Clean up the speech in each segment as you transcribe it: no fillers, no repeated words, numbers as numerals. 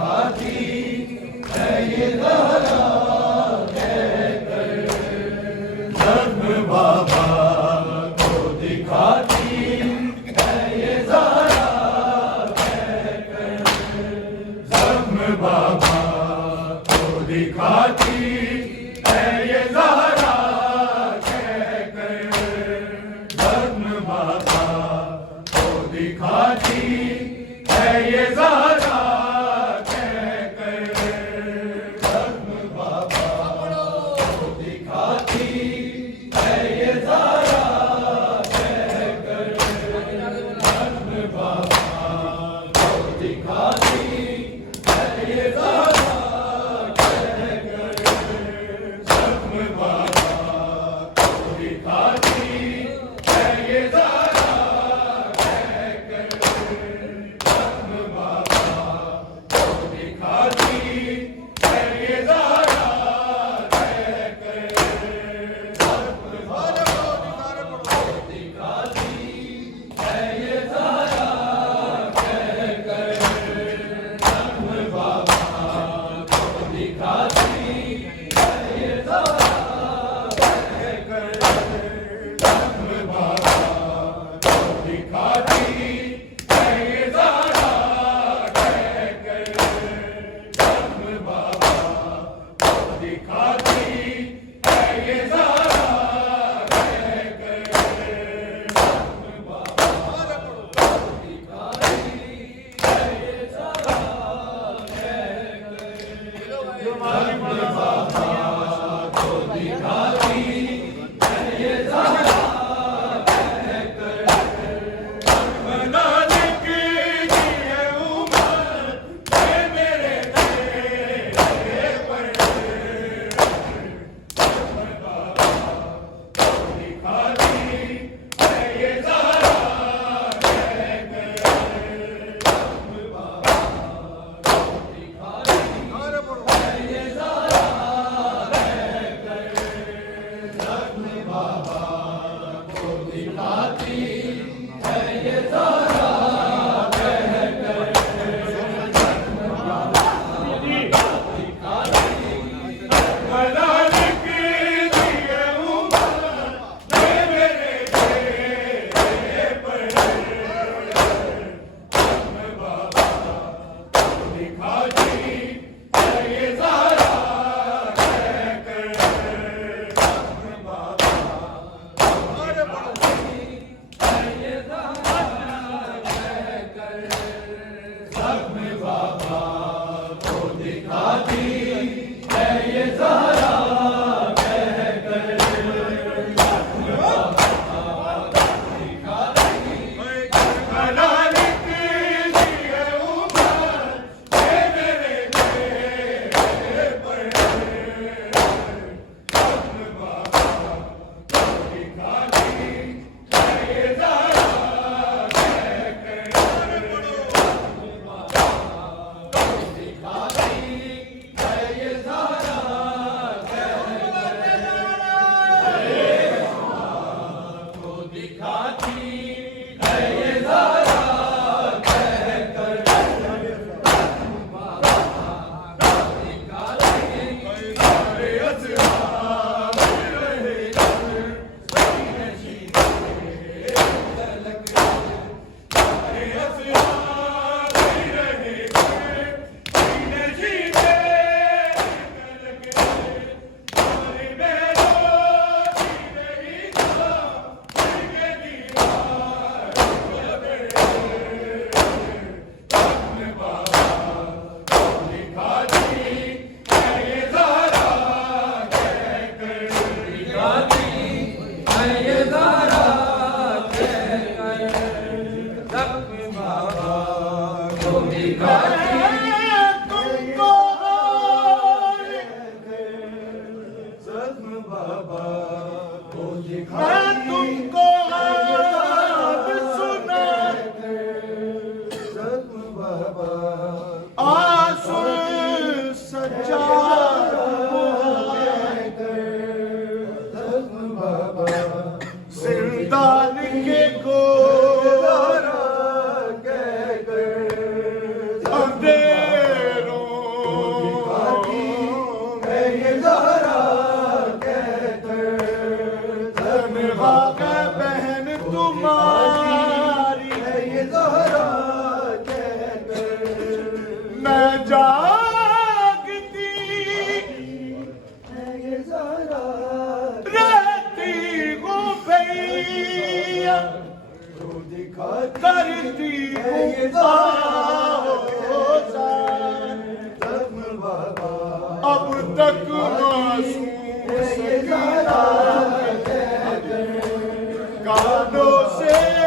दिखाती है ये ज़हरा कहकर, ज़ख्म बाबा को दिखाती है ये ज़हरा कहकर, ज़ख्म बाबा को दिखाती है ये ज़हरा कहकर, ज़ख्म बाबा को दिखाती है ये ज़हरा कहकर, ज़ख्म बाबा को दिखाती है ये ज़हरा कहकर, ज़ख्म बाबा को दिखाती है ये ज़हरा कहकर, ज़ख्म बाबा को दिखाती है ये ज़हरा कहकर, ज़ख्म बाबा को दिखाती है ये ज़हरा कहकर, ज़ख्म बाबा को दिखाती है ये ज़हरा कहकर, ज़ख्म बाबा को दिखाती है ये ज़हरा कहकर, ज़ख्म बाबा को दिखाती है ये ज़हरा कहकर, ज़ख्म बाबा को दिखाती है ये ज़हरा कहकर, ज़ख्म बाबा को दिखाती है ये ज़हरा बनाने की ये उम्र है मेरे तेरे पर, ज़ख्म बाबा को दिखाती है ये ज़हरा कहकर, ज़ख्म बाबा को दिखाती है ये ज़हरा जागती रहती हूँ भैया करती हूँ अब तक कानों से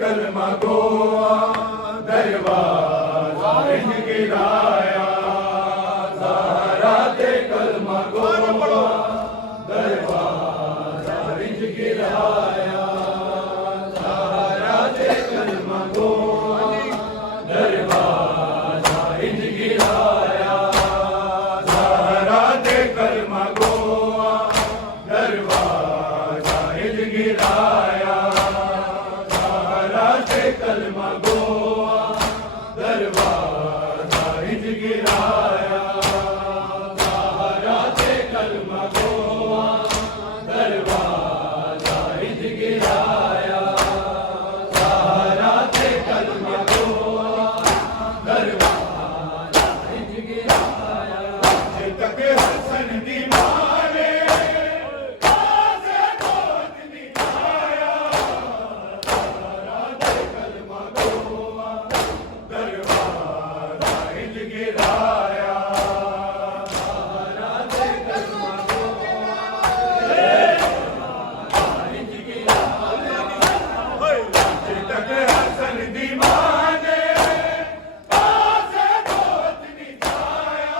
कलमा गोआ दरवाजा इंज गिराया सहारा दे कलमा गोआ दरवाजा इंज गिराया सहारा दे कलमा गोआ दरवाजा इंज गिराया सहारा दे कलमा गोआ दरवाजा इंज गिराया कलमा गोआ दरवाजा इंज गिराया सहारा दे कलमा गोआ दरवाजा इंज गिराया सहारा दे कलमा गोआ दरवाजा इंज गिराया तक हसन दी मारे आसे गोद निकाया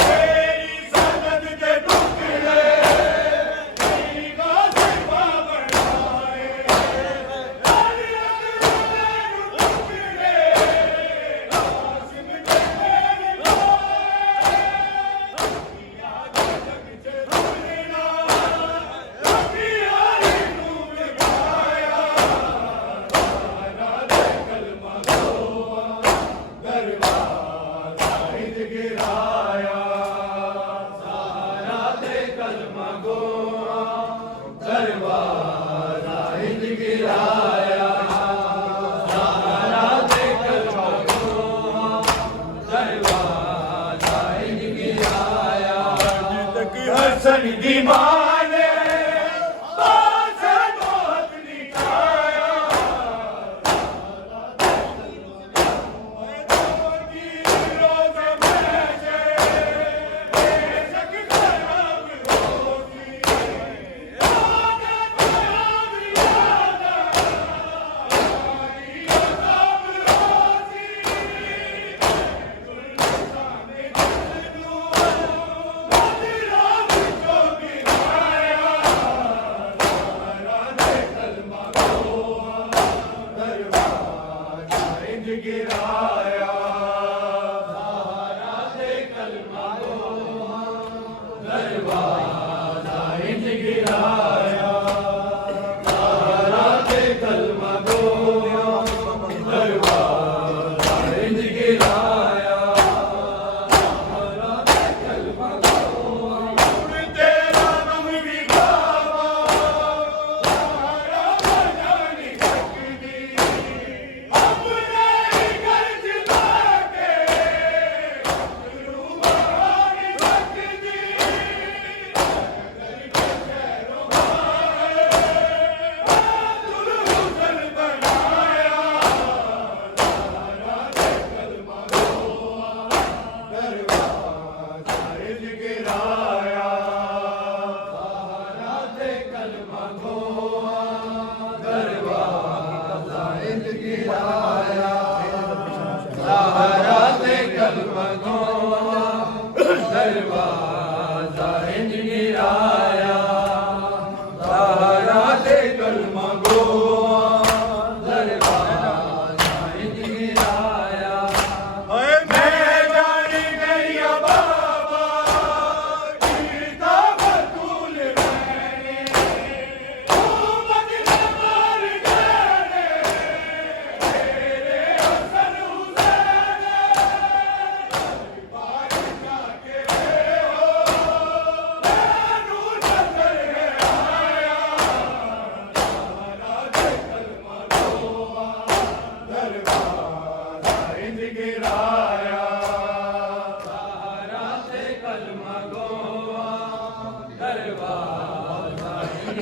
तेरी सनद कलमा गोआ दरवाजा हिंद गिराया सहारा दे कलमा गोआ दरवाजा हिंद गिराया तक हसन दी मां ने बासे बहुत निकाया गिराया सहारा दे कलमा गोआ दरवाजा हिंद गिराया सहारा दे कलमा गोआ दरवाजा हिंद गिराया सहारा दे कलमा गोआ तेरा नाम भी गावा सहारा बजानी सकती सहारा दे कलमा गोआ दरवाजा हिंद गिराया सहारा दे कलमा गोआ दरवाजा हिंद गिराया मैं जानी गई बाबा गीता बतूल मैंने ओ मदीना मार गए तेरे हसन हुसैन बार जाके हो मैनू नजर है आया सहारा दे कलमा गोआ दरवाजा हिंद गिराया सहारा दे कलमा गोआ दरवाजा हिंद